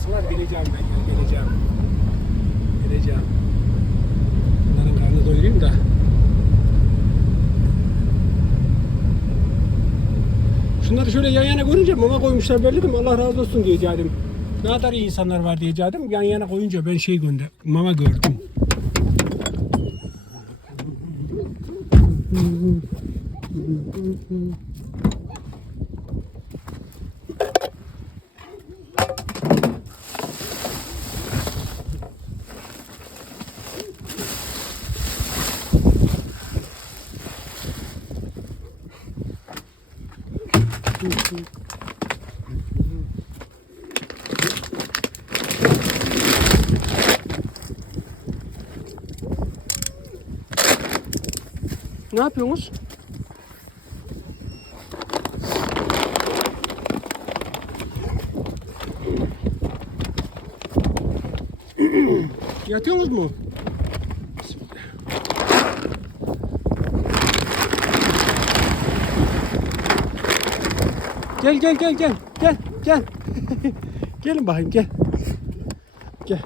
Açsınlar geleceğim ben ya geleceğim. Geleceğim. Bunların karnını doyurayım da. Şunları şöyle yan yana görünce mama koymuşlar böyle dedim Allah razı olsun diyeceğim. Ne kadar iyi insanlar var diyeceğim. Yan yana koyunca ben şey gönder mama gördüm. Ne yapıyorsunuz? Yatıyorsunuz mu? Gel gel gel gel gel gel. Gelin bakayım gel. Gel.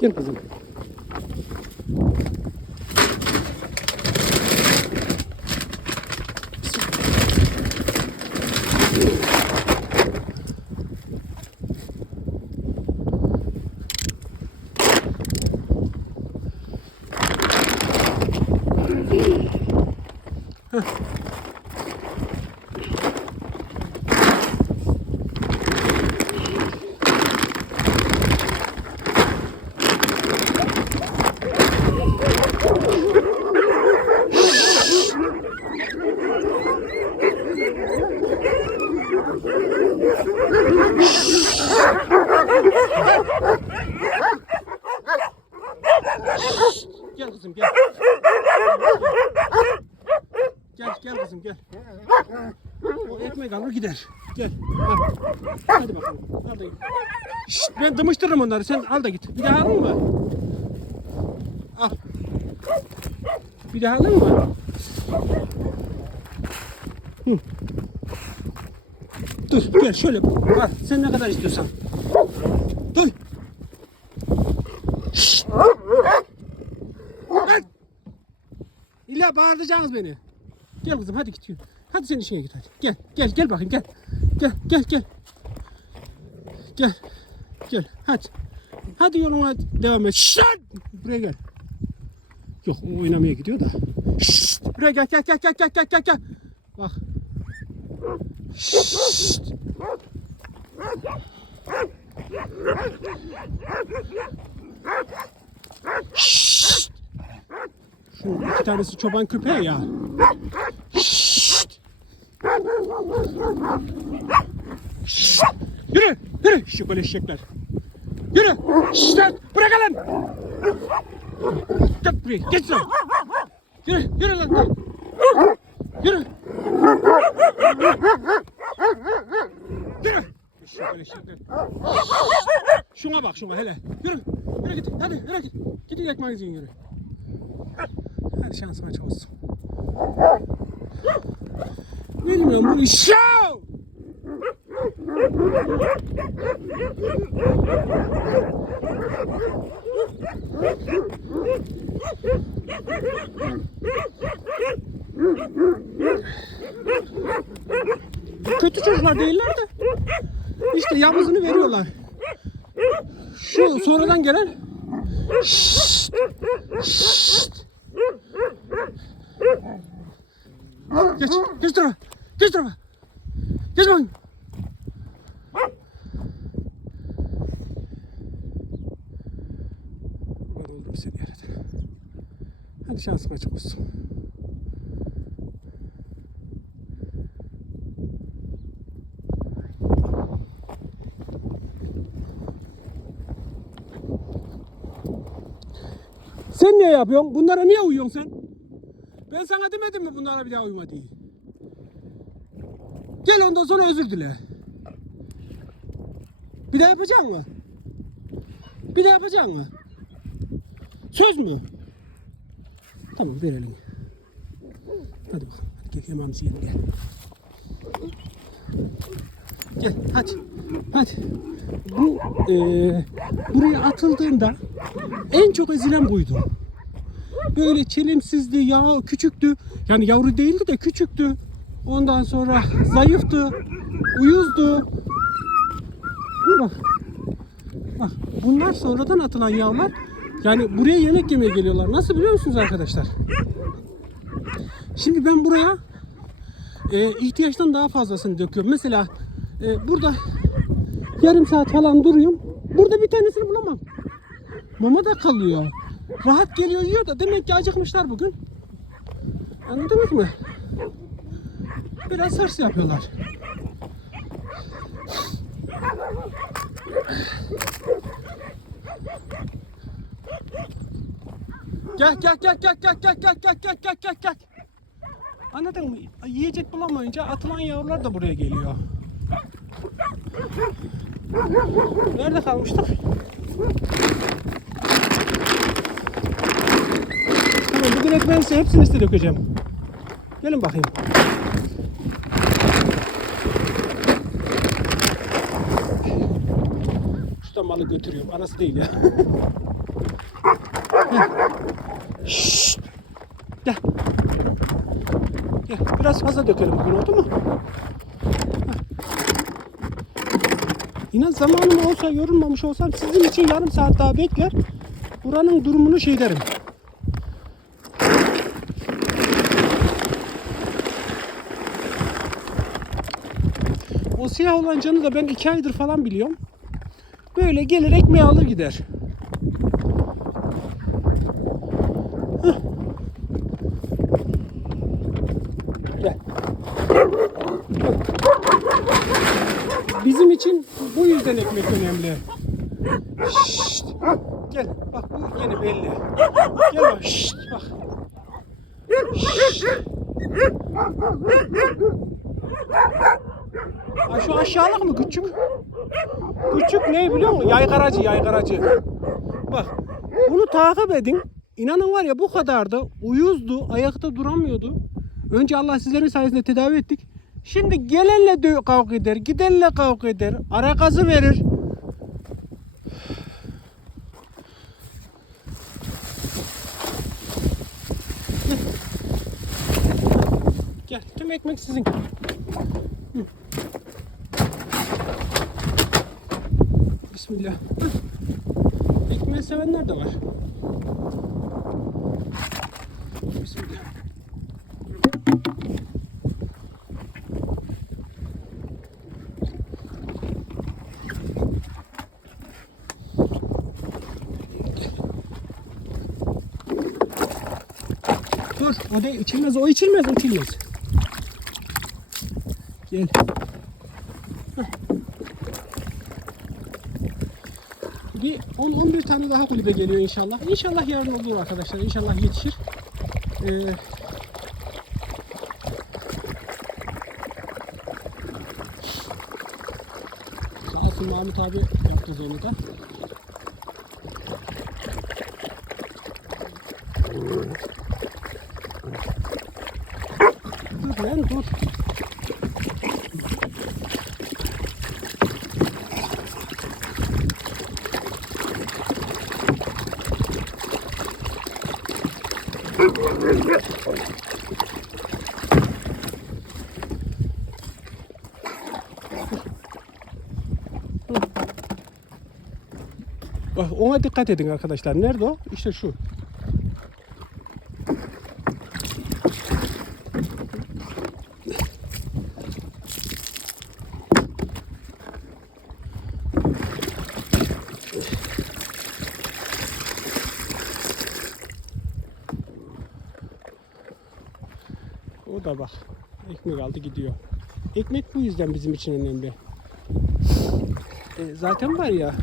Gel kızım. Gel kızım gel. Gel gel kızım gel. O ekmek alır gider. Gel. Al. Hadi bakalım. Al da git. Şşt, ben dımıştırırım onları. Sen al da git. Bir daha alır mı? Al. Bir daha alır mı? Hı. Dur gel şöyle. Al. Sen ne kadar istiyorsan. bağırtacaksınız beni. Gel kızım hadi git. Hadi sen işine git hadi. Gel gel gel bakayım gel. Gel gel gel. Gel. Gel hadi. Hadi yoluna devam et. Şşşt! Buraya gel. Yok o oynamaya gidiyor da. Şşşt! Buraya gel gel gel gel gel gel gel. gel. Bak. Şşşt! Şşşt! Şu iki tanesi çoban köpeği ya. Şşt! Şşt! Yürü! Yürü! Şu böyle eşekler. Yürü! Şşt! lan! Bırak lan! Gel buraya! Geç lan! Yürü! Yürü lan! Yürü! Yürü! Şu böyle eşekler. Şuna bak şuna hele. Yürü! Yürü git! Hadi yürü git! Gidin ekmeğinizi yürü. Şansın açık olsun. Bilmiyorum bu iş. Kötü çocuklar değiller de. İşte yalnızını veriyorlar. Şu sonradan gelen Şşt! Şşt! Geç, geç tarafa. Geç tarafa. Geç bakayım. Ben oldum seni yaradan. Hadi şansın açık olsun. Sen niye yapıyorsun? Bunlara niye uyuyorsun sen? Ben sana demedim mi bunlara bir daha uyuma diye? Gel ondan sonra özür dile. Bir daha yapacak mı? Bir daha yapacak mı? Söz mü? Tamam ver elini. Hadi bakalım. Hadi gel yiyelim gel. Gel hadi. Hadi. Bu eee buraya atıldığında en çok ezilen buydu. Böyle çelimsizdi, ya küçüktü. Yani yavru değildi de küçüktü. Ondan sonra zayıftı, uyuzdu. Bak. Bak bunlar sonradan atılan yavrular. Yani buraya yemek yemeye geliyorlar. Nasıl biliyor musunuz arkadaşlar? Şimdi ben buraya e, ihtiyaçtan daha fazlasını döküyorum. Mesela e, burada yarım saat falan duruyorum. Burada bir tanesini bulamam. Mama da kalıyor. Rahat geliyor yiyor da demek ki acıkmışlar bugün. Anladınız mı? Biraz sars yapıyorlar. Gel gel gel gel gel gel gel gel gel gel gel gel. Anladın mı? Yiyecek bulamayınca atılan yavrular da buraya geliyor. Nerede kalmıştık? Ekmeğin size hepsini size dökeceğim. Gelin bakayım. Şuradan malı götürüyorum. Anası değil ya. Şşt. Gel. Gel. Biraz fazla dökelim bugün oldu mu? İnan zamanım olsa yorulmamış olsam sizin için yarım saat daha bekler. Buranın durumunu şey derim. Siyah olan canı da ben iki aydır falan biliyorum. Böyle gelir ekmeği alır gider. Bizim için bu yüzden ekmek önemli. Şşt. Gel bak bu yeni belli. Gel bak şşt bak. Şşt. Ha, şu aşağılık mı küçük? Küçük ne biliyor musun? Yaygaracı yaygaracı. Bak bunu takip edin. İnanın var ya bu kadardı. Uyuzdu. Ayakta duramıyordu. Önce Allah sizlerin sayesinde tedavi ettik. Şimdi gelenle kavga eder. Gidenle kavga eder. Ara gazı verir. Gel. Tüm ekmek sizin. Bismillah. Hah. Ekmeği sevenler de var. Bismillah. Dur, o değil, içilmez, o içilmez, o içilmez. Gel. Hah. Bir 10-11 tane daha kulübe geliyor inşallah. İnşallah yarın olur arkadaşlar. İnşallah yetişir. Ee, sağ olsun Mahmut abi yaptı onu. Dur lan dur. Bak ona dikkat edin arkadaşlar. Nerede o? İşte şu. Da bak. Ekmek aldı gidiyor. Ekmek bu yüzden bizim için önemli. E, zaten var ya.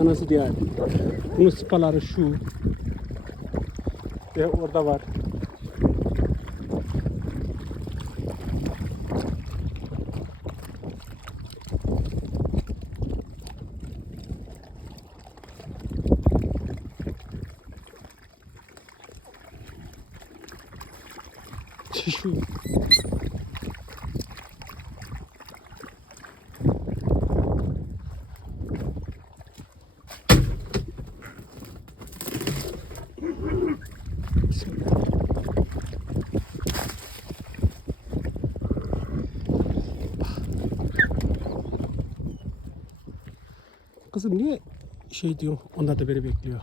Anası diğer. Bunun sıpaları şu. Ve orada var. Bismillah. Kızım niye şey diyorsun? Onlar da beni bekliyor.